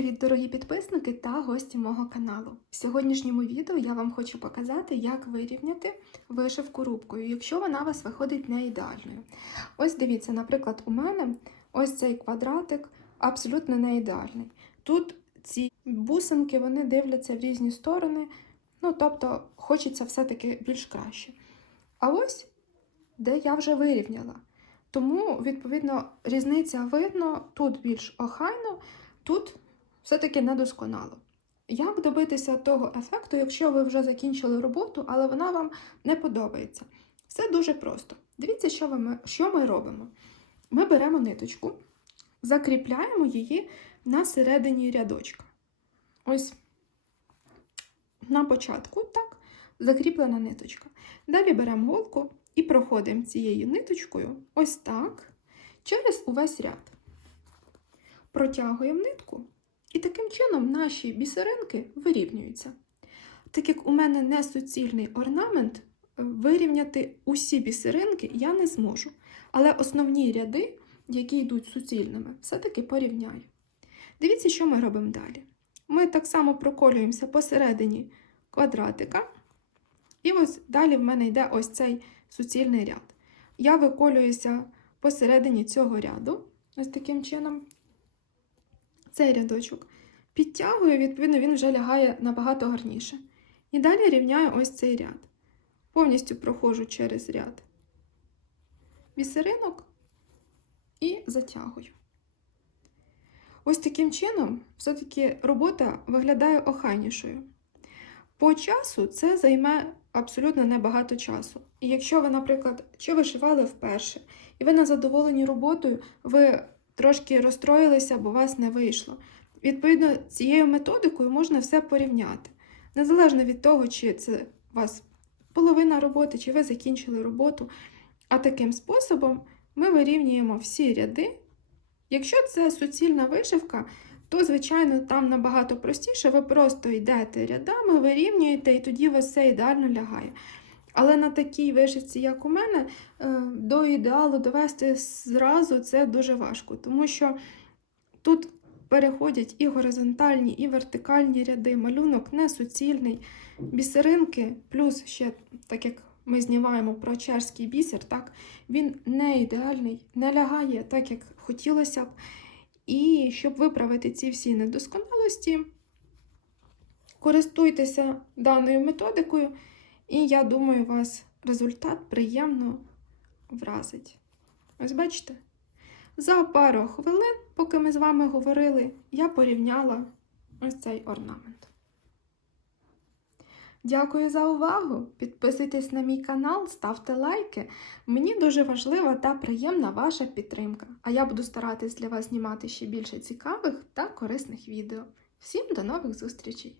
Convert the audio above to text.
Привіт, дорогі підписники та гості мого каналу. В сьогоднішньому відео я вам хочу показати, як вирівняти вишивку рубкою, якщо вона у вас виходить не ідеальною. Ось дивіться, наприклад, у мене ось цей квадратик абсолютно не ідеальний. Тут ці бусинки вони дивляться в різні сторони, ну тобто хочеться все-таки більш краще. А ось де я вже вирівняла. Тому, відповідно, різниця видно, тут більш охайно, тут все-таки недосконало. Як добитися того ефекту, якщо ви вже закінчили роботу, але вона вам не подобається? Все дуже просто. Дивіться, що ми, що ми робимо. Ми беремо ниточку, закріпляємо її на середині рядочка. Ось на початку, так, закріплена ниточка. Далі беремо голку і проходимо цією ниточкою ось так, через увесь ряд. Протягуємо нитку, і таким чином наші бісеринки вирівнюються. Так як у мене не суцільний орнамент, вирівняти усі бісеринки я не зможу. Але основні ряди, які йдуть суцільними, все-таки порівняю. Дивіться, що ми робимо далі. Ми так само проколюємося посередині квадратика. І ось далі в мене йде ось цей суцільний ряд. Я виколююся посередині цього ряду, ось таким чином. Цей рядочок підтягую, відповідно, він вже лягає набагато гарніше. І далі рівняю ось цей ряд. Повністю проходжу через ряд бісеринок і затягую. Ось таким чином, все-таки робота виглядає охайнішою. По часу це займе абсолютно небагато часу. І якщо ви, наприклад, чи вишивали вперше, і ви не задоволені роботою, ви трошки розстроїлися, бо у вас не вийшло. Відповідно, цією методикою можна все порівняти. Незалежно від того, чи це у вас половина роботи, чи ви закінчили роботу. А таким способом ми вирівнюємо всі ряди. Якщо це суцільна вишивка, то, звичайно, там набагато простіше, ви просто йдете рядами, вирівнюєте, і тоді у вас все ідеально лягає. Але на такій вишивці, як у мене, до ідеалу довести зразу це дуже важко, тому що тут переходять і горизонтальні, і вертикальні ряди, малюнок не суцільний, бісеринки, плюс ще, так як ми знімаємо про черський бісер, так, він не ідеальний, не лягає так, як хотілося б. І щоб виправити ці всі недосконалості, користуйтеся даною методикою, і я думаю, вас результат приємно вразить. Ось бачите? За пару хвилин, поки ми з вами говорили, я порівняла ось цей орнамент. Дякую за увагу! Підписуйтесь на мій канал, ставте лайки. Мені дуже важлива та приємна ваша підтримка. А я буду старатись для вас знімати ще більше цікавих та корисних відео. Всім до нових зустрічей!